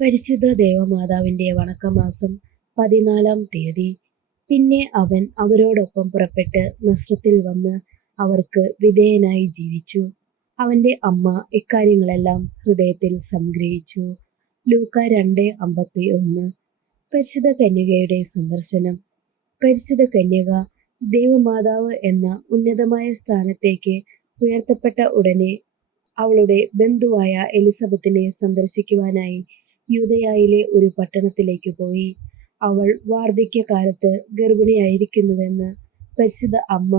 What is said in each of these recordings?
പരിശുദ്ധ ദേവമാതാവിന്റെ വണക്കമാസം 14-ാം തീയതി. പിന്നെ അവൻ അവരോടൊപ്പം പുറപ്പെട്ട് നസ്രത്തിൽ വന്ന് അവർക്ക് വിധേയനായി ജീവിച്ചു. അവന്റെ അമ്മ ഇക്കാര്യങ്ങളെല്ലാം ഹൃദയത്തിൽ സംഗ്രഹിച്ചു. ലൂക്കാ 2:51. പരിശുദ്ധ കന്യകയുടെ സന്ദർശനം. പരിശുദ്ധ കന്യക ദേവമാതാവ് എന്ന ഉന്നതമായ സ്ഥാനത്തേക്ക് ഉയർത്തപ്പെട്ട ഉടനെ അവളുടെ ബന്ധുവായ എലിസബത്തിനെ സന്ദർശിക്കുവാനായി യൂദയായിലെ ഒരു പട്ടണത്തിലേക്ക് പോയി. അവൾ വാർദ്ധക്യകാലത്ത് ഗർഭിണിയായിരിക്കുന്നുവെന്ന് പരിശുദ്ധ അമ്മ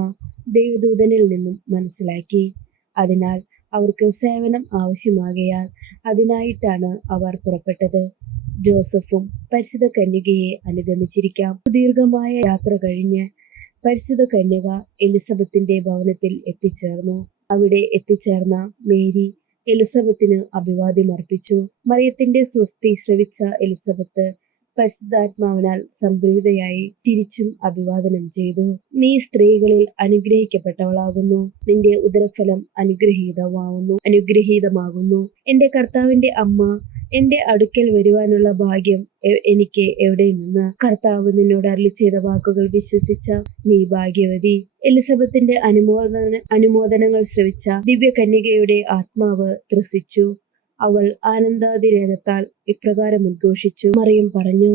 ദൈവദൂതനിൽ നിന്നും മനസ്സിലാക്കി. അതിനാൽ അവർക്ക് സേവനം ആവശ്യമാകയാൽ അതിനായിട്ടാണ് അവർ പുറപ്പെട്ടത്. ജോസഫും പരിശുദ്ധ കന്യകയെ അനുഗമിച്ചിരിക്കാം. സുദീർഘമായ യാത്ര കഴിഞ്ഞ് പരിശുദ്ധ കന്യക എലിസബത്തിന്റെ ഭവനത്തിൽ എത്തിച്ചേർന്നു. അവിടെ എത്തിച്ചേർന്ന മേരി എലിസബത്തിന് അഭിവാദ്യം അർപ്പിച്ചു. മറിയത്തിന്റെ സ്വസ്തി ശ്രവിച്ച എലിസബത്ത് പരിശുദ്ധാത്മാവിനാൽ സംപ്രീതയായി തിരിച്ചും അഭിവാദനം ചെയ്തു. നീ സ്ത്രീകളിൽ അനുഗ്രഹിക്കപ്പെട്ടവളാകുന്നു, നിന്റെ ഉദരഫലം അനുഗ്രഹീതമാകുന്നു. എന്റെ കർത്താവിന്റെ അമ്മ എന്റെ അടുക്കൽ വരുവാനുള്ള ഭാഗ്യം എനിക്ക് എവിടെ നിന്ന്? കർത്താവ് നിന്നോട് അരുളിച്ചെയ്ത വാക്കുകൾ വിശ്വസിച്ച നീ ഭാഗ്യവതി. എലിസബത്തിന്റെ അനുമോദനങ്ങൾ ശ്രവിച്ച ദിവ്യകന്യകയുടെ ആത്മാവ് ത്രസിച്ചു. അവൾ ആനന്ദാതിരേകത്താൽ ഇപ്രകാരം ഉദ്ഘോഷിച്ചു. മറിയം പറഞ്ഞു,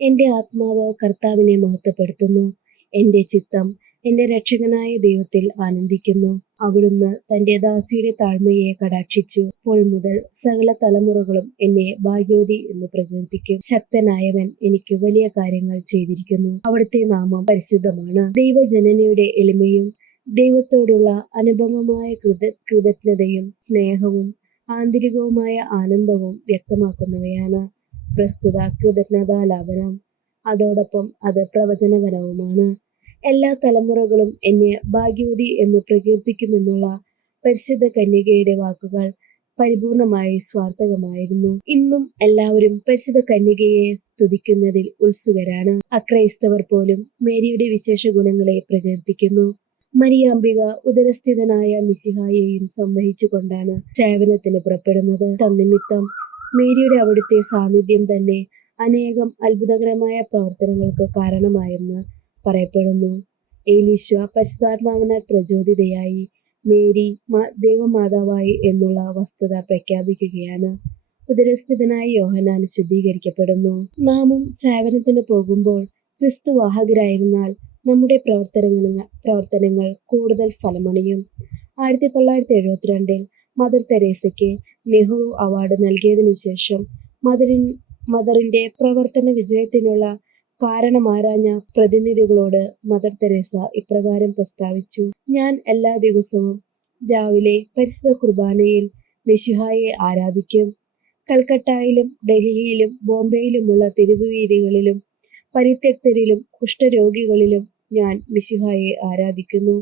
എന്റെ ആത്മാവ് കർത്താവിനെ മഹത്വപ്പെടുത്തുന്നു. എന്റെ ചിത്തം എന്റെ രക്ഷകനായ ദൈവത്തിൽ ആനന്ദിക്കുന്നു. അവിടുന്ന് തന്റെ ദാസിയുടെ താഴ്മയെ കടാക്ഷിച്ചു. ഇപ്പോൾ മുതൽ സകല തലമുറകളും എന്നെ ഭാഗ്യവതി എന്ന് പ്രകീർത്തിക്കും. ശക്തനായവൻ എനിക്ക് വലിയ കാര്യങ്ങൾ ചെയ്തിരിക്കുന്നു. അവിടുത്തെ നാമം പരിശുദ്ധമാണ്. ദൈവജനനിയുടെ എളിമയും ദൈവത്തോടുള്ള അനുപമമായ കൃതജ്ഞതയും സ്നേഹവും ആന്തരികവുമായ ആനന്ദവും വ്യക്തമാക്കുന്നവയാണ് പ്രസ്തുത കൃതജ്ഞതാലാപനം. അതോടൊപ്പം അത് പ്രവചനപരവുമാണ്. എല്ലാ തലമുറകളും എന്നെ ഭാഗ്യവതി എന്ന് പ്രകീർത്തിക്കുമെന്നുള്ള പരിശുദ്ധ കന്യകയുടെ വാക്കുകൾ പരിപൂർണമായി സ്വാർത്ഥകമായിരുന്നു. ഇന്നും എല്ലാവരും പരിശുദ്ധ കന്യകയെ സ്തുതിക്കുന്നതിൽ ഉത്സുകരാണ്. അക്രൈസ്തവർ പോലും മേരിയുടെ വിശേഷ ഗുണങ്ങളെ പ്രകീർത്തിക്കുന്നു. മരിയാംബിക ഉദരസ്ഥിതനായ മിശിഹായെയും സംവഹിച്ചുകൊണ്ടാണ് സേവനത്തിന് പുറപ്പെടുന്നത്. തന്നിമിത്തം മേരിയുടെ അവിടുത്തെ സാന്നിധ്യം തന്നെ അനേകം അത്ഭുതകരമായ പ്രവർത്തനങ്ങൾക്ക് കാരണമായെന്ന് പറയപ്പെടുന്നു. എലീശ പരിശുദ്ധാത്മാവിനാൽ പ്രചോദിതയായി മേരി ദേവമാതാവായി എന്നുള്ള വസ്തുത പ്രഖ്യാപിക്കുകയാണ്. ഉദരസ്ഥിതനായ യോഹന്നാൻ ശുദ്ധീകരിക്കപ്പെടുന്നു. നാമും സേവനത്തിന് പോകുമ്പോൾ ക്രിസ്തുവാഹകരായിരുന്നാൽ നമ്മുടെ പ്രവർത്തനങ്ങൾ കൂടുതൽ ഫലമണിയും. 1972 മദർ തെരേസയ്ക്ക് നെഹ്റു അവാർഡ് നൽകിയതിനു ശേഷം മദറിന്റെ പ്രവർത്തന വിജയത്തിനുള്ള കാരണമാരാഞ്ഞ പ്രതിനിധികളോട് മദർ തെരേസ ഇപ്രകാരം പ്രസ്താവിച്ചു. ഞാൻ എല്ലാ ദിവസവും രാവിലെ പരിശുദ്ധ കുർബാനയിൽ മിശിഹായെ ആരാധിക്കും. കൽക്കട്ടയിലും ഡൽഹിയിലും ബോംബെയിലുമുള്ള തെരുവുവീഥികളിലും പരിത്യക്തരിലും കുഷ്ഠരോഗികളിലും ഞാൻ മിശിഹായെ ആരാധിക്കുന്നു.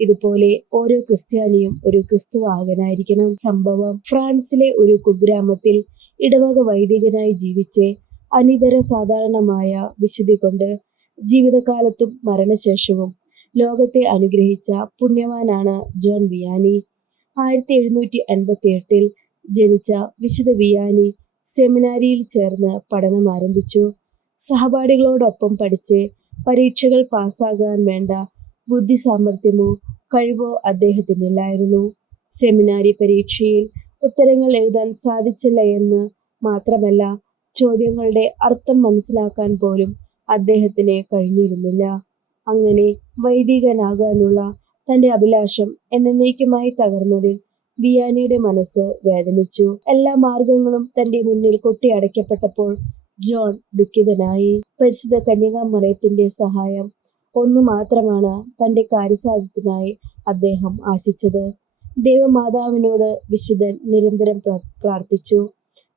ഇതുപോലെ ഓരോ ക്രിസ്ത്യാനിയും ഒരു ക്രിസ്തുവാഹകനായിരിക്കണം. സംഭവം: ഫ്രാൻസിലെ ഒരു കുഗ്രാമത്തിൽ ഇടവക വൈദികനായി ജീവിച്ച് അനിതര സാധാരണമായ വിശുദ്ധി കൊണ്ട് ജീവിതകാലത്തും മരണശേഷവും ലോകത്തെ അനുഗ്രഹിച്ച പുണ്യവാനാണ് ജോൺ വിയാനി. 1758 ജനിച്ച വിശുദ്ധ വിയാനി സെമിനാരിയിൽ ചേർന്ന് പഠനം ആരംഭിച്ചു. സഹപാഠികളോടൊപ്പം പഠിച്ച് പരീക്ഷകൾ പാസ്സാകാൻ വേണ്ട ബുദ്ധിസാമർഥ്യമോ കഴിവോ അദ്ദേഹത്തിനില്ലായിരുന്നു. സെമിനാരി പരീക്ഷയിൽ ഉത്തരങ്ങൾ എഴുതാൻ സാധിച്ചില്ല എന്ന് മാത്രമല്ല, ചോദ്യങ്ങളുടെ അർത്ഥം മനസ്സിലാക്കാൻ പോലും അദ്ദേഹത്തിന് കഴിഞ്ഞിരുന്നില്ല. അങ്ങനെ വൈദികനാകാനുള്ള തന്റെ അഭിലാഷം എന്നേക്കുമായി തകർന്നതിൽ വിയാനിയുടെ മനസ്സ് വേദനിച്ചു. എല്ലാ മാർഗങ്ങളും തന്റെ മുന്നിൽ കൊട്ടിയടയ്ക്കപ്പെട്ടപ്പോൾ ജോൺ ദുഃഖിതനായി. പരിശുദ്ധ കന്യകാമറിയത്തിന്റെ സഹായം ഒന്നു മാത്രമാണ് തന്റെ കാര്യസാധ്യത്തിനായി അദ്ദേഹം ആശിച്ചത്. ദൈവമാതാവിനോട് വിശുദ്ധൻ നിരന്തരം പ്രാർത്ഥിച്ചു.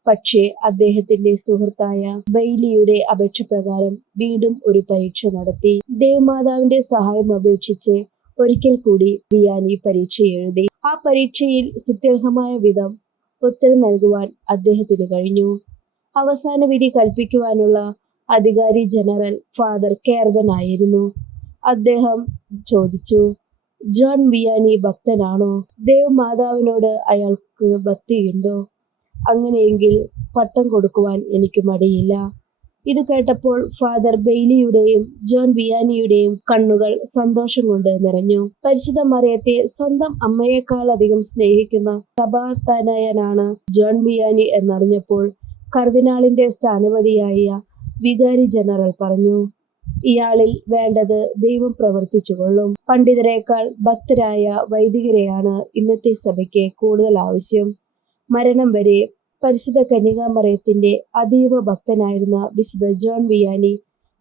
പക്ഷേ അദ്ദേഹത്തിന്റെ സുഹൃത്തായ ബെയ്ലിയുടെ അപേക്ഷ പ്രകാരം വീണ്ടും ഒരു പരീക്ഷ നടത്തി. ദേവമാതാവിന്റെ സഹായം അപേക്ഷിച്ച് ഒരിക്കൽ കൂടി വിയാനി പരീക്ഷ എഴുതി. ആ പരീക്ഷയിൽ സുത്യർഹമായ വിധം ഉത്തരം നൽകുവാൻ അദ്ദേഹത്തിന് കഴിഞ്ഞു. അവസാന വിധി കൽപ്പിക്കുവാനുള്ള അധികാരി ജനറൽ ഫാദർ കേർബൻ ആയിരുന്നു. അദ്ദേഹം ചോദിച്ചു, ജോൺ വിയാനി ഭക്തനാണോ? ദേവമാതാവിനോട് അയാൾക്ക് ഭക്തിയുണ്ടോ? അങ്ങനെയെങ്കിൽ പട്ടം കൊടുക്കുവാൻ എനിക്ക് മടിയില്ല. ഇത് കേട്ടപ്പോൾ ഫാദർ ബെയ്ലിയുടെയും ജോൺ വിയാനിയുടെയും കണ്ണുകൾ സന്തോഷം കൊണ്ട് നിറഞ്ഞു. പരിശുദ്ധ മറിയത്തെ സ്വന്തം അമ്മയെക്കാളധികം സ്നേഹിക്കുന്ന സഭാതനയനാണ് ജോൺ വിയാനി എന്നറിഞ്ഞപ്പോൾ കർദിനാളിന്റെ സ്ഥാനപതിയായ വികാരി ജനറൽ പറഞ്ഞു, ഇയാളിൽ വേണ്ടത് ദൈവം പ്രവർത്തിച്ചുകൊള്ളും. പണ്ഡിതരേക്കാൾ ഭക്തരായ വൈദികരെയാണ് ഇന്നത്തെ സഭയ്ക്ക് കൂടുതൽ ആവശ്യം. മരണം വരെ പരിശുദ്ധ കന്യകാമറിയത്തിന്റെ അതീവ ഭക്തനായിരുന്ന വിശുദ്ധ ജോൺ വിയാനി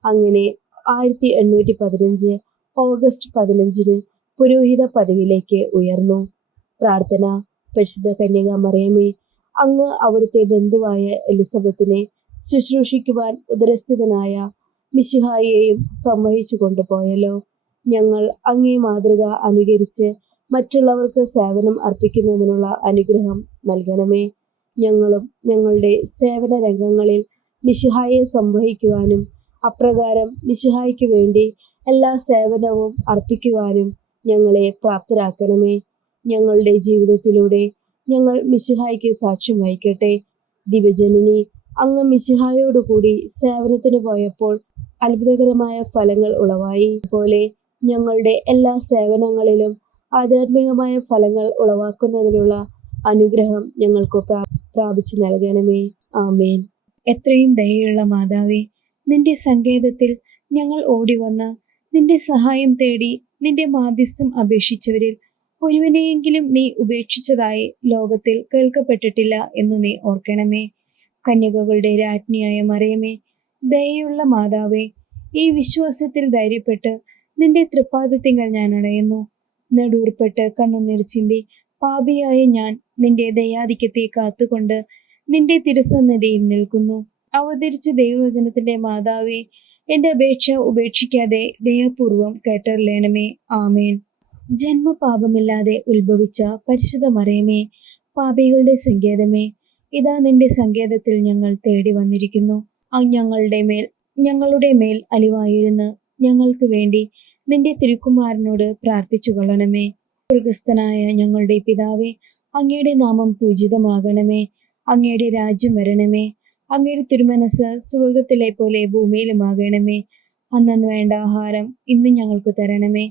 അങ്ങനെ 1815 ഓഗസ്റ്റ് 15 പുരോഹിത പദവിയിലേക്ക് ഉയർന്നു. പ്രാർത്ഥന. പരിശുദ്ധ കന്യകാമറിയമേ, അങ്ങ് അവിടുത്തെ ബന്ധുവായ എലിസബത്തിനെ ശുശ്രൂഷിക്കുവാൻ ഉദരസ്ഥിതനായ മിശിഹായെയും സമ്മതിച്ചു കൊണ്ടുപോയല്ലോ. ഞങ്ങൾ അങ്ങേ മാതൃക അനുകരിച്ച് മറ്റുള്ളവർക്ക് സേവനം അർപ്പിക്കുന്നതിനുള്ള അനുഗ്രഹം നൽകണമേ. ഞങ്ങളും ഞങ്ങളുടെ സേവന രംഗങ്ങളിൽ മിശിഹായെ സംവഹിക്കുവാനും അപ്രകാരം മിശിഹായ്ക്ക് വേണ്ടി എല്ലാ സേവനവും അർപ്പിക്കുവാനും ഞങ്ങളെ പ്രാപ്തരാക്കണമേ. ഞങ്ങളുടെ ജീവിതത്തിലൂടെ ഞങ്ങൾ മിശിഹായ്ക്ക് സാക്ഷ്യം വഹിക്കട്ടെ. ദിവ്യജനനി, അങ്ങ് മിശിഹായോടുകൂടി സേവനത്തിന് പോയപ്പോൾ അത്ഭുതകരമായ ഫലങ്ങൾ ഉളവായി. അതുപോലെ ഞങ്ങളുടെ എല്ലാ സേവനങ്ങളിലും ആധ്യാത്മികമായ ഫലങ്ങൾ ഉളവാക്കുന്നതിനുള്ള അനുഗ്രഹം ഞങ്ങൾക്ക് പ്രാപിച്ചു നൽകണമേ. ആമേൻ. എത്രയും ദയയുള്ള മാതാവേ, നിന്റെ സങ്കേതത്തിൽ ഞങ്ങൾ ഓടിവന്ന് നിന്റെ സഹായം തേടി നിന്റെ മാധ്യസ്ഥം അപേക്ഷിച്ചവരിൽ ഒരുവനെയെങ്കിലും നീ ഉപേക്ഷിച്ചതായി ലോകത്തിൽ കേൾക്കപ്പെട്ടിട്ടില്ല എന്നു നീ ഓർക്കണമേ. കന്യകകളുടെ രാജ്ഞിയായ മറിയമേ, ദയയുള്ള മാതാവേ, ഈ വിശ്വാസത്തിൽ ധൈര്യപ്പെട്ട് നിന്റെ തൃപ്പാദത്തിങ്കൽ ഞാൻ അണയുന്നു. നെടൂർപ്പെട്ട് കണ്ണുനീർ ചിന്തി പാപിയായ ഞാൻ നിന്റെ ദയാധിക്യത്തെ കാത്തുകൊണ്ട് നിന്റെ തിരുസന്നിധിയിൽ നിൽക്കുന്നു. അവതരിച്ച ദൈവവചനത്തിന്റെ മാതാവേ, എന്റെ അപേക്ഷ ഉപേക്ഷിക്കാതെ ദയാപൂർവം കേട്ടറിയണമേ. ആമേൻ. ജന്മപാപമില്ലാതെ ഉത്ഭവിച്ച പരിശുദ്ധ മറിയമേ, പാപികളുടെ സങ്കേതമേ, ഇതാ നിന്റെ സങ്കേതത്തിൽ ഞങ്ങൾ തേടി വന്നിരിക്കുന്നു. ഞങ്ങളുടെ മേൽ അലിവായിരുന്ന് ഞങ്ങൾക്ക് വേണ്ടി നിന്റെ തിരുക്കുമാരനോട് പ്രാർത്ഥിച്ചു കൊള്ളണമേ. സ്വർഗസ്ഥനായ ഞങ്ങളുടെ പിതാവേ, അങ്ങയുടെ നാമം പൂജിതമാകണമേ. അങ്ങയുടെ രാജ്യം വരണമേ. അങ്ങയുടെ തിരുമനസ് സ്വർഗത്തിലെ പോലെ ഭൂമിയിലുമാകണമേ. അന്നന്ന് വേണ്ട ആഹാരം ഇന്ന് ഞങ്ങൾക്ക് തരണമേ.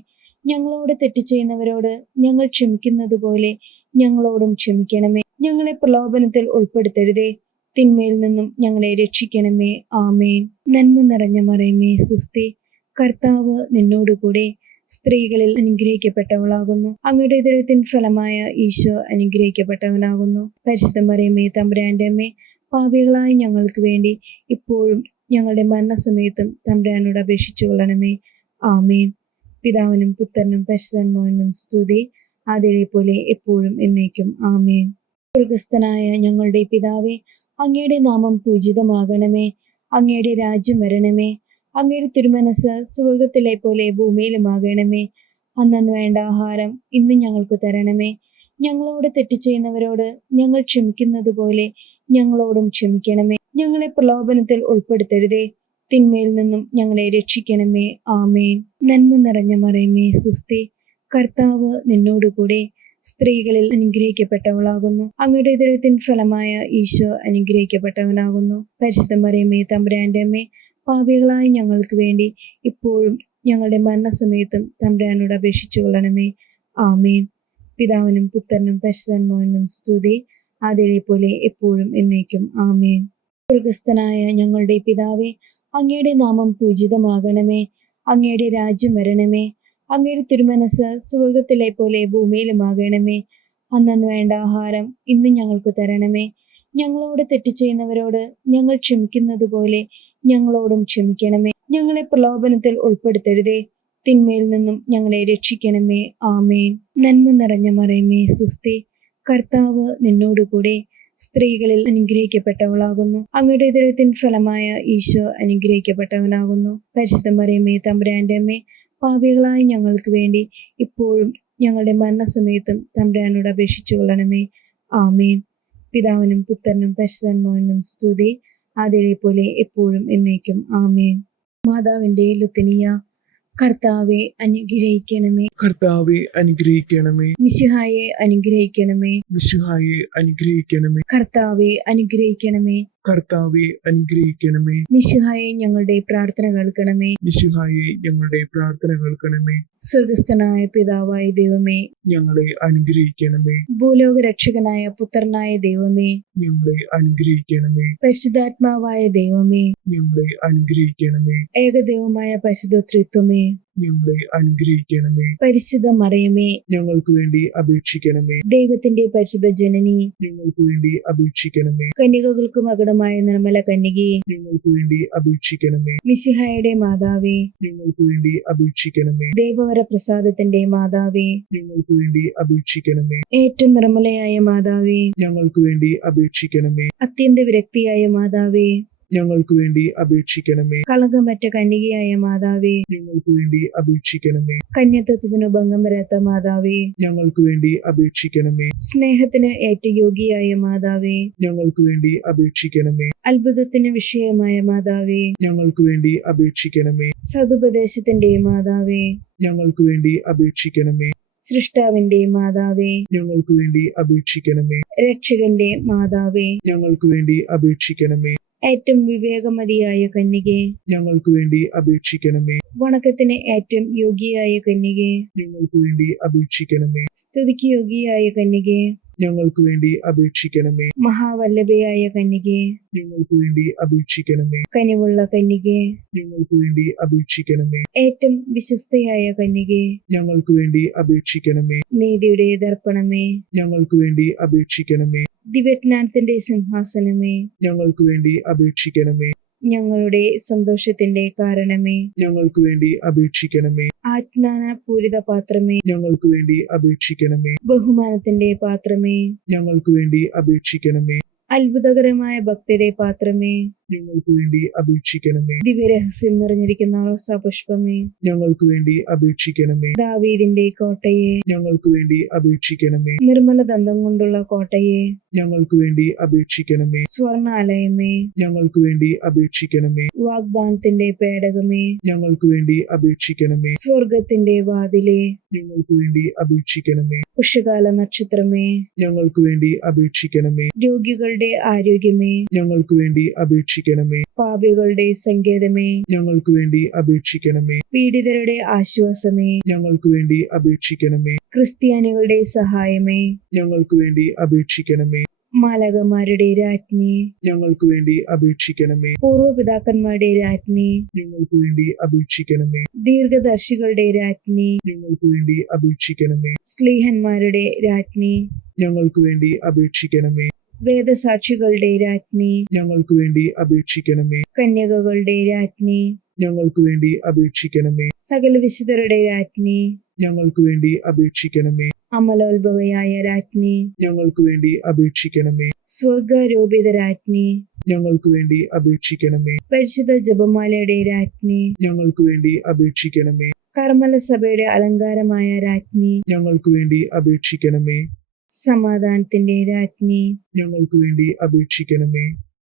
ഞങ്ങളോട് തെറ്റ് ചെയ്യുന്നവരോട് ഞങ്ങൾ ക്ഷമിക്കുന്നത് പോലെ ഞങ്ങളോടും ക്ഷമിക്കണമേ. ഞങ്ങളെ പ്രലോഭനത്തിൽ ഉൾപ്പെടുത്തരുതേ, തിന്മയിൽ നിന്നും ഞങ്ങളെ രക്ഷിക്കണമേ. ആമേൻ. നന്മ നിറഞ്ഞ മറിയമേ, സ്വസ്തി. കർത്താവ് നിന്നോടുകൂടെ സ്ത്രീകളിൽ അനുഗ്രഹിക്കപ്പെട്ടവളാകുന്നു. അങ്ങയുടെ ഉദരത്തിൻ ഫലമായ ഈശോ അനുഗ്രഹിക്കപ്പെട്ടവനാകുന്നു. പരിശുദ്ധ മറിയമേ, തമ്പുരാന്റെ അമ്മേ, പാപികളായ ഞങ്ങൾക്ക് വേണ്ടി ഇപ്പോഴും ഞങ്ങളുടെ മരണസമയത്തും തമ്പുരാനോട് അപേക്ഷിച്ചു കൊള്ളണമേ. ആമേൻ. പിതാവിനും പുത്രനും പരിശുദ്ധാത്മാവിനും സ്തുതി, ആദിയിലെ പോലെ എപ്പോഴും എന്നേക്കും. ആമേൻ. സ്വർഗസ്ഥനായ ഞങ്ങളുടെ പിതാവേ, അങ്ങയുടെ നാമം പൂജിതമാകണമേ. അങ്ങയുടെ രാജ്യം വരണമേ. അങ്ങയുടെ തിരുമനസ് സ്വർഗത്തിലെ പോലെ ഭൂമിയിലുമാകണമേ. അന്നന്ന് വേണ്ട ആഹാരം ഇന്ന് ഞങ്ങൾക്ക് തരണമേ. ഞങ്ങളോട് തെറ്റ് ചെയ്യുന്നവരോട് ഞങ്ങൾ ക്ഷമിക്കുന്നത് പോലെ ഞങ്ങളോടും ക്ഷമിക്കണമേ. ഞങ്ങളെ പ്രലോഭനത്തിൽ ഉൾപ്പെടുത്തരുതേ, തിന്മയിൽ നിന്നും ഞങ്ങളെ രക്ഷിക്കണമേ. ആമേൻ. നന്മ നിറഞ്ഞ മറിയമേ, സ്വസ്തി. കർത്താവ് നിന്നോടുകൂടെ സ്ത്രീകളിൽ അനുഗ്രഹിക്കപ്പെട്ടവളാകുന്നു. അങ്ങയുടെ ഉദരത്തിൻ ഫലമായ ഈശോ അനുഗ്രഹിക്കപ്പെട്ടവനാകുന്നു. പരിശുദ്ധ മറിയമേ, തമ്പുരാന്റെ അമ്മേ, പാപികളായ ഞങ്ങൾക്ക് വേണ്ടി ഇപ്പോഴും ഞങ്ങളുടെ മരണസമയത്തും തമ്പുരാനോട് അപേക്ഷിച്ചു കൊള്ളണമേ. ആമേൻ. പിതാവിനും പുത്രനും പരിശുദ്ധാത്മാവിനും സ്തുതി, ആദിയിലെ പോലെ എപ്പോഴും എന്നേക്കും. ആമേൻ. സ്വർഗസ്ഥനായ ഞങ്ങളുടെ പിതാവേ, അങ്ങയുടെ നാമം പൂജിതമാകണമേ. അങ്ങയുടെ രാജ്യം വരണമേ. അങ്ങയുടെ തിരുമനസ് സ്വർഗത്തിലെ പോലെ ഭൂമിയിലുമാകണമേ. അന്നന്ന് വേണ്ട ആഹാരം ഇന്ന് ഞങ്ങൾക്ക് തരണമേ. ഞങ്ങളോട് തെറ്റ് ചെയ്യുന്നവരോട് ഞങ്ങൾ ക്ഷമിക്കുന്നത് പോലെ ഞങ്ങളോടും ക്ഷമിക്കണമേ. ഞങ്ങളെ പ്രലോഭനത്തിൽ ഉൾപ്പെടുത്തരുതേ, തിന്മയിൽ നിന്നും ഞങ്ങളെ രക്ഷിക്കണമേ. ആമേൻ. നന്മ നിറഞ്ഞ മറിയമേ, സ്വസ്തി. കർത്താവ് നിന്നോടുകൂടെ സ്ത്രീകളിൽ അനുഗ്രഹിക്കപ്പെട്ടവളാകുന്നു. അങ്ങയുടെ ഉദരത്തിൻ ഫലമായ ഈശോ അനുഗ്രഹിക്കപ്പെട്ടവനാകുന്നു. പരിശുദ്ധ മറിയമേ, തമ്പുരാന്റെ അമ്മേ, പാപികളായ ഞങ്ങൾക്ക് വേണ്ടി ഇപ്പോഴും ഞങ്ങളുടെ മരണസമയത്തും തമ്പുരാനോട് അപേക്ഷിച്ചു കൊള്ളണമേ. ആമേൻ. പിതാവിനും പുത്രനും പരിശുദ്ധാത്മാവിനും സ്തുതി, ആദിയിലെ പോലെ എപ്പോഴും എന്നേക്കും. ആമേൻ. മാതാവിന്റെ ലുത്തിനിയ. കർത്താവെ അനുഗ്രഹിക്കണമേ. കർത്താവെ അനുഗ്രഹിക്കണമേ. മിശിഹായെ അനുഗ്രഹിക്കണമേ. മിശിഹായെ അനുഗ്രഹിക്കണമേ. കർത്താവെ അനുഗ്രഹിക്കണമേ. കർത്താവെ അനുഗ്രഹിക്കണമേ. മിശിഹായെ ഞങ്ങളുടെ പ്രാർത്ഥന കേൾക്കണമേ. മിശിഹായെ ഞങ്ങളുടെ പ്രാർത്ഥന കേൾക്കണമേ. സ്വർഗസ്ഥനായ പിതാവായ ദൈവമേ, ഞങ്ങളെ അനുഗ്രഹിക്കണമേ. ഭൂലോക രക്ഷകനായ പുത്രനായ ദൈവമേ, ഞങ്ങളെ അനുഗ്രഹിക്കണമേ. പരിശുദ്ധാത്മാവായ ദൈവമേ, ഞങ്ങളെ അനുഗ്രഹിക്കണമേ. ഏകദൈവമായ പരിശുദ്ധ ത്രിത്വമേ, ഞങ്ങളെ അനുഗ്രഹിക്കണമേ. പരിശുദ്ധ മറിയമേ, ഞങ്ങൾക്ക് വേണ്ടി അപേക്ഷിക്കണമേ. ദൈവത്തിന്റെ പരിശുദ്ധ ജനനി, ഞങ്ങൾക്ക് വേണ്ടി അപേക്ഷിക്കണമേ. കന്യകകൾക്ക് മകുടമായ നിർമ്മല കന്യകേ, ഞങ്ങൾക്ക് വേണ്ടി അപേക്ഷിക്കണമേ. മിശിഹായുടെ മാതാവേ, ഞങ്ങൾക്ക് വേണ്ടി അപേക്ഷിക്കണമേ. ദേവവര പ്രസാദത്തിന്റെ മാതാവേ, ഞങ്ങൾക്ക് വേണ്ടി അപേക്ഷിക്കണമേ. ഏറ്റവും നിർമ്മലയായ മാതാവേ, ഞങ്ങൾക്ക് വേണ്ടി അപേക്ഷിക്കണമേ. അത്യന്ത വിരക്തിയായ മാതാവേ, ഞങ്ങൾക്ക് വേണ്ടി അപേക്ഷിക്കണമേ. കളങ്കമറ്റ കന്യകയായ മാതാവേ, ഞങ്ങൾക്ക് വേണ്ടി അപേക്ഷിക്കണമേ. കന്യത്വത്തിനു ഭംഗം വരാത്ത മാതാവേ, ഞങ്ങൾക്ക് വേണ്ടി അപേക്ഷിക്കണമേ. സ്നേഹത്തിന് ഏറ്റവും യോഗ്യയായ മാതാവേ, ഞങ്ങൾക്ക് വേണ്ടി അപേക്ഷിക്കണമേ. അത്ഭുതത്തിന് വിഷയമായ മാതാവേ, ഞങ്ങൾക്ക് വേണ്ടി അപേക്ഷിക്കണമേ. സതുപദേശത്തിന്റെ മാതാവേ, ഞങ്ങൾക്ക് വേണ്ടി അപേക്ഷിക്കണമേ. സൃഷ്ടാവിന്റെ മാതാവേ, ഞങ്ങൾക്ക് വേണ്ടി അപേക്ഷിക്കണമേ. രക്ഷകന്റെ മാതാവേ, ഞങ്ങൾക്ക് വേണ്ടി അപേക്ഷിക്കണമേ. ഏറ്റവും വിവേകമതിയായ കന്യകേ, ഞങ്ങൾക്ക് വേണ്ടി അപേക്ഷിക്കണമേ. വണക്കത്തിന് ഏറ്റവും യോഗ്യയായ കന്യകേ, ഞങ്ങൾക്ക് വേണ്ടി അപേക്ഷിക്കണമേ. സ്തുതിക്ക് യോഗ്യയായ കന്യകേ, ഞങ്ങൾക്ക് വേണ്ടി അപേക്ഷിക്കണമേ. മഹാവല്ലഭയായ കന്യകേ, ഞങ്ങൾക്ക് വേണ്ടി അപേക്ഷിക്കണമേ. കനിവുള്ള കന്യകേ, ഞങ്ങൾക്ക് വേണ്ടി അപേക്ഷിക്കണമേ. ഏറ്റവും വിശ്വസ്തയായ കന്യകേ, ഞങ്ങൾക്ക് വേണ്ടി അപേക്ഷിക്കണമേ. നീതിയുടെ ദർപ്പണമേ, ഞങ്ങൾക്ക് വേണ്ടി അപേക്ഷിക്കണമേ. ദിവ്യജ്ഞാനത്തിന്റെ സിംഹാസനമേ, ഞങ്ങൾക്ക് വേണ്ടി അപേക്ഷിക്കണമേ. ഞങ്ങളുടെ സന്തോഷത്തിന്റെ കാരണമേ, ഞങ്ങൾക്ക് വേണ്ടി അപേക്ഷിക്കണമേ. ആജ്ഞാന പൂരിത പാത്രമേ, ഞങ്ങൾക്ക് വേണ്ടി അപേക്ഷിക്കണമേ. ബഹുമാനത്തിന്റെ പാത്രമേ, ഞങ്ങൾക്ക് വേണ്ടി അപേക്ഷിക്കണമേ. അത്ഭുതകരമായ ഭക്തിയുടെ പാത്രമേ, ഞങ്ങൾക്ക് വേണ്ടി അപേക്ഷിക്കണമേ. ദിവ്യരഹസ്യം നിറഞ്ഞിരിക്കുന്ന റോസാപുഷ്പമേ, ഞങ്ങൾക്ക് വേണ്ടി അപേക്ഷിക്കണമേ. ദാവീദിന്റെ കോട്ടയെ, ഞങ്ങൾക്ക് വേണ്ടി അപേക്ഷിക്കണമേ. നിർമ്മല ദന്തം കൊണ്ടുള്ള കോട്ടയെ, ഞങ്ങൾക്ക് വേണ്ടി അപേക്ഷിക്കണമേ. സ്വർണാലയമേ, ഞങ്ങൾക്ക് വേണ്ടി അപേക്ഷിക്കണമേ. വാഗ്ദാനത്തിന്റെ പേടകമേ, ഞങ്ങൾക്ക് വേണ്ടി അപേക്ഷിക്കണമേ. സ്വർഗത്തിന്റെ വാതിലെ, ഞങ്ങൾക്ക് വേണ്ടി അപേക്ഷിക്കണമേ. ഉഷകാല നക്ഷത്രമേ, ഞങ്ങൾക്ക് വേണ്ടി അപേക്ഷിക്കണമേ. രോഗികളുടെ ആരോഗ്യമേ, ഞങ്ങൾക്ക് വേണ്ടി അപേക്ഷിക്കണമേ. പാപികളുടെ സങ്കേതമേ, ഞങ്ങൾക്ക് വേണ്ടി അപേക്ഷിക്കണമേ. പീഡിതരുടെ ആശ്വാസമേ, ഞങ്ങൾക്ക് വേണ്ടി അപേക്ഷിക്കണമേ. ക്രിസ്ത്യാനികളുടെ സഹായമേ, ഞങ്ങൾക്ക് വേണ്ടി അപേക്ഷിക്കണമേ. മാലാഖമാരുടെ രാജ്ഞി, ഞങ്ങൾക്ക് വേണ്ടി അപേക്ഷിക്കണമേ. പൂർവ്വപിതാക്കന്മാരുടെ രാജ്ഞി, ഞങ്ങൾക്ക് വേണ്ടി അപേക്ഷിക്കണമേ. ദീർഘദർശികളുടെ രാജ്ഞി, ഞങ്ങൾക്ക് വേണ്ടി അപേക്ഷിക്കണമേ. സ്ലീഹന്മാരുടെ രാജ്ഞി, ഞങ്ങൾക്ക് വേണ്ടി അപേക്ഷിക്കണമേ. വേദസാക്ഷികളുടെ രാജ്ഞി, ഞങ്ങൾക്ക് വേണ്ടി അപേക്ഷിക്കണമേ. കന്യകകളുടെ രാജ്ഞി, ഞങ്ങൾക്ക് വേണ്ടി അപേക്ഷിക്കണമേ. സകല വിശുദ്ധരുടെ രാജ്ഞി, ഞങ്ങൾക്ക് വേണ്ടി അപേക്ഷിക്കണമേ. അമലോത്ഭവയായ രാജ്ഞി, ഞങ്ങൾക്ക് വേണ്ടി അപേക്ഷിക്കണമേ. സ്വർഗാരോപിത രാജ്ഞി, ഞങ്ങൾക്ക് വേണ്ടി അപേക്ഷിക്കണമേ. പരിശുദ്ധ ജപമാലയുടെ രാജ്ഞി, ഞങ്ങൾക്ക് വേണ്ടി അപേക്ഷിക്കണമേ. കർമ്മല സഭയുടെ അലങ്കാരമായ രാജ്ഞി, ഞങ്ങൾക്ക് വേണ്ടി അപേക്ഷിക്കണമേ. സമാധാനത്തിന്റെ രാജ്ഞി, ഞങ്ങൾക്ക് വേണ്ടി അപേക്ഷിക്കണമേ.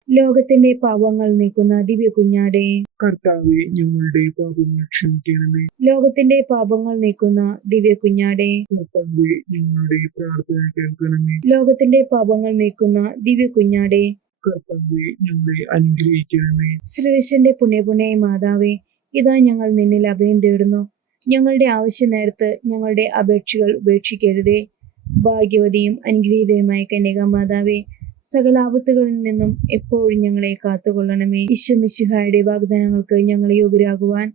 ലോകത്തിന്റെ പാപങ്ങൾ നീക്കുന്ന ദിവ്യ കുഞ്ഞാടേ, കർത്താവെ ഞങ്ങളുടെ പാപങ്ങൾ ക്ഷമിക്കണമേ. ലോകത്തിന്റെ പാപങ്ങൾ നീക്കുന്ന ദിവ്യ കുഞ്ഞാടേ, കർത്താവെ ഞങ്ങളുടെ പ്രാർത്ഥന കേൾക്കണമേ. ലോകത്തിന്റെ പാപങ്ങൾ നീക്കുന്ന ദിവ്യ കുഞ്ഞാടേ, കർത്താവെ ഞങ്ങളെ അനുഗ്രഹിക്കണമേ. സർവേശ്വരന്റെ പുണ്യപുണ്യ മാതാവേ, ഇതാ ഞങ്ങൾ നിന്നിൽ അഭയം തേടുന്നു. ഞങ്ങളുടെ ആവശ്യ നേരത്ത് ഞങ്ങളുടെ അപേക്ഷകൾ ഉപേക്ഷിക്കരുതേ. ഭാഗ്യവതിയും അനുഗ്രഹീതയുമായ കന്യകാമാതാവേ, സകല ആപത്തുകളിൽ നിന്നും എപ്പോഴും ഞങ്ങളെ കാത്തുകൊള്ളണമേ. ഈശോ മിശിഹായുടെ വാഗ്ദാനങ്ങൾക്ക് ഞങ്ങൾ യോഗ്യരാകുവാൻ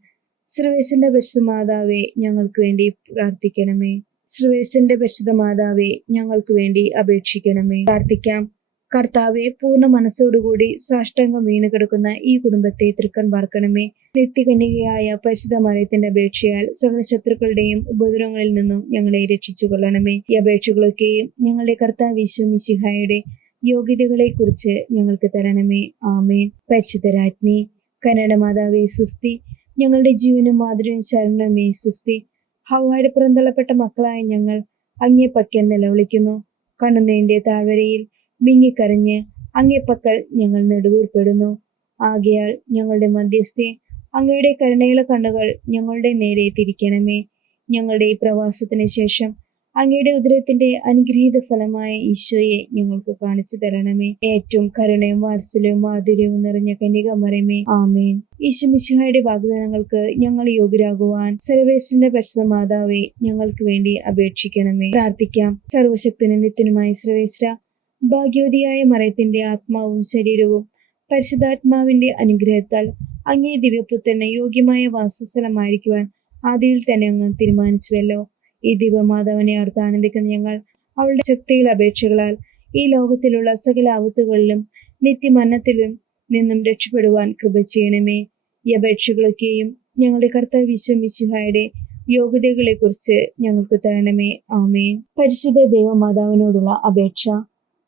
സർവേശ്വരന്റെ പരിശുദ്ധ മാതാവേ, ഞങ്ങൾക്ക് വേണ്ടി പ്രാർത്ഥിക്കണമേ. സർവേശ്വരന്റെ പരിശുദ്ധ മാതാവേ, ഞങ്ങൾക്ക് വേണ്ടി അപേക്ഷിക്കണമേ. പ്രാർത്ഥിക്കാം. കർത്താവെ, പൂർണ്ണ മനസ്സോടുകൂടി സാഷ്ടാംഗം വീണ് കിടക്കുന്ന ഈ കുടുംബത്തെ തൃക്കൺ പാർക്കണമേ. നിത്യകന്യകയായ പരിശുദ്ധ മറിയത്തിന്റെ അപേക്ഷയാൽ സകല ശത്രുക്കളുടെയും ഉപദ്രവങ്ങളിൽ നിന്നും ഞങ്ങളെ രക്ഷിച്ചു കൊള്ളണമേ. ഈ അപേക്ഷകളൊക്കെയും ഞങ്ങളുടെ കർത്താവ് യേശു മിശിഹായുടെ യോഗ്യതകളെ കുറിച്ച് ഞങ്ങൾക്ക് തരണമേ. ആമേൻ. പരിശുദ്ധരാജ്ഞി, കരുണയുടെ മാതാവേ സുസ്തി. ഞങ്ങളുടെ ജീവനും മാധുര്യവും ശരണമേ സുസ്തി. ഹവ്വായുടെ പുറന്തള്ളപ്പെട്ട മക്കളായ ഞങ്ങൾ അങ്ങേ പക്കൽ നിലവിളിക്കുന്നു. കണ്ണുനീരിന്റെ താഴ്വരയിൽ വിങ്ങിക്കരഞ്ഞ് അങ്ങേ പക്കൽ ഞങ്ങൾ നെടുവീർപ്പെടുന്നു. ആകയാൽ ഞങ്ങളുടെ മധ്യസ്ഥെ അങ്ങയുടെ കരുണയുള്ള കണ്ണുകൾ ഞങ്ങളുടെ നേരെ തിരിക്കണമേ. ഞങ്ങളുടെ ഈ പ്രവാസത്തിന് ശേഷം അങ്ങയുടെ ഉദരത്തിന്റെ അനുഗ്രഹീത ഫലമായ ഈശോയെ ഞങ്ങൾക്ക് കാണിച്ചു തരണമേ. ഏറ്റവും കരുണയും വാത്സല്യവും മാധുര്യവും നിറഞ്ഞ കന്യകമറിയമേ, ആമേൻ. ഈശോ മിശിഹായുടെ വാഗ്ദാനങ്ങൾക്ക് ഞങ്ങൾ യോഗ്യരാകുവാൻ സർവേശ്വരന്റെ പരിശുദ്ധ മാതാവേ, ഞങ്ങൾക്ക് വേണ്ടി അപേക്ഷിക്കണമേ. പ്രാർത്ഥിക്കാം. സർവശക്തനും നിത്യനുമായ സർവേശ്വര, ഭാഗ്യവതിയായ മറിയത്തിന്റെ ആത്മാവും ശരീരവും പരിശുദ്ധാത്മാവിന്റെ അനുഗ്രഹത്താൽ അങ്ങേ ദിവ്യപുത്രന് യോഗ്യമായ വാസസ്ഥലമായിരിക്കുവാൻ ആദിയിൽ തന്നെ അങ്ങ് തീരുമാനിച്ചുവല്ലോ. ഈ ദിവ്യമാതാവിനെ ഓർത്ത് ആനന്ദിക്കുന്ന ഞങ്ങൾ അവളുടെ ശക്തിയുള്ള അപേക്ഷകളാൽ ഈ ലോകത്തിലുള്ള സകല ആപത്തുകളിലും നിത്യമരണത്തിലും നിന്നും രക്ഷപ്പെടുവാൻ കൃപ ചെയ്യണമേ. ഈ അപേക്ഷകളൊക്കെയും ഞങ്ങളുടെ കർത്താവ് ഈശോ മിശിഹായുടെ യോഗ്യതകളെ കുറിച്ച് ഞങ്ങൾക്ക് തരണമേ. ആമേൻ. പരിശുദ്ധ ദൈവമാതാവിനോടുള്ള അപേക്ഷ.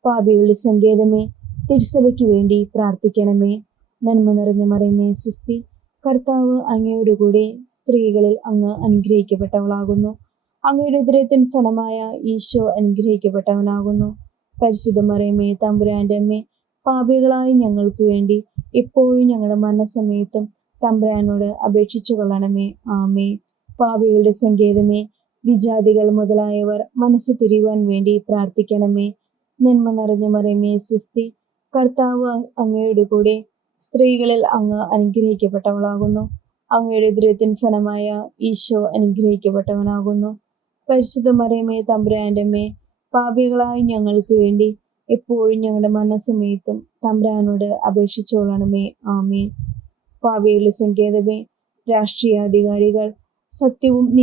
പാപികളുടെ സങ്കേതമേ, തിരുസഭയ്ക്ക് വേണ്ടി പ്രാർത്ഥിക്കണമേ. നന്മ നിറഞ്ഞ മറിയമേ, സ്വസ്തി. കർത്താവ് അങ്ങയോട് കൂടെ സ്ത്രീകളിൽ അങ്ങ് അനുഗ്രഹിക്കപ്പെട്ടവളാകുന്നു. അങ്ങയുടെ ഉദരത്തിൻ ഫലമായ ഈശോ അനുഗ്രഹിക്കപ്പെട്ടവനാകുന്നു. പരിശുദ്ധ മറിയമേ, തമ്പുരാന്റെ അമ്മേ, പാപികളായ ഞങ്ങൾക്ക് വേണ്ടി എപ്പോഴും ഞങ്ങളുടെ മരണസമയത്തും തമ്പുരാനോട് അപേക്ഷിച്ചു കൊള്ളണമേ. ആമേൻ. പാപികളുടെ സങ്കേതമേ, വിജാതികൾ മുതലായവർ മനസ്സു തിരിയുവാൻ വേണ്ടി പ്രാർത്ഥിക്കണമേ. നന്മ നിറഞ്ഞ മറിയമേ, സ്വസ്തി. കർത്താവ് അങ്ങയോട് കൂടെ സ്ത്രീകളിൽ അങ്ങ് അനുഗ്രഹിക്കപ്പെട്ടവളാകുന്നു. അങ്ങയുടെ ഉദരത്തിൻ ഫലമായ ഈശോ അനുഗ്രഹിക്കപ്പെട്ടവനാകുന്നു. പരിശുദ്ധ മറിയമേ, തമ്പുരാന്റെ അമ്മേ, പാപികളായ ഞങ്ങൾക്ക് വേണ്ടി എപ്പോഴും ഞങ്ങളുടെ മരണസമയത്തും തമ്പുരാനോട് അപേക്ഷിച്ചു കൊള്ളണമേ. ആമേൻ. പാപികളുടെ സങ്കേതമേ, രാഷ്ട്രീയാധികാരികൾ സത്യവും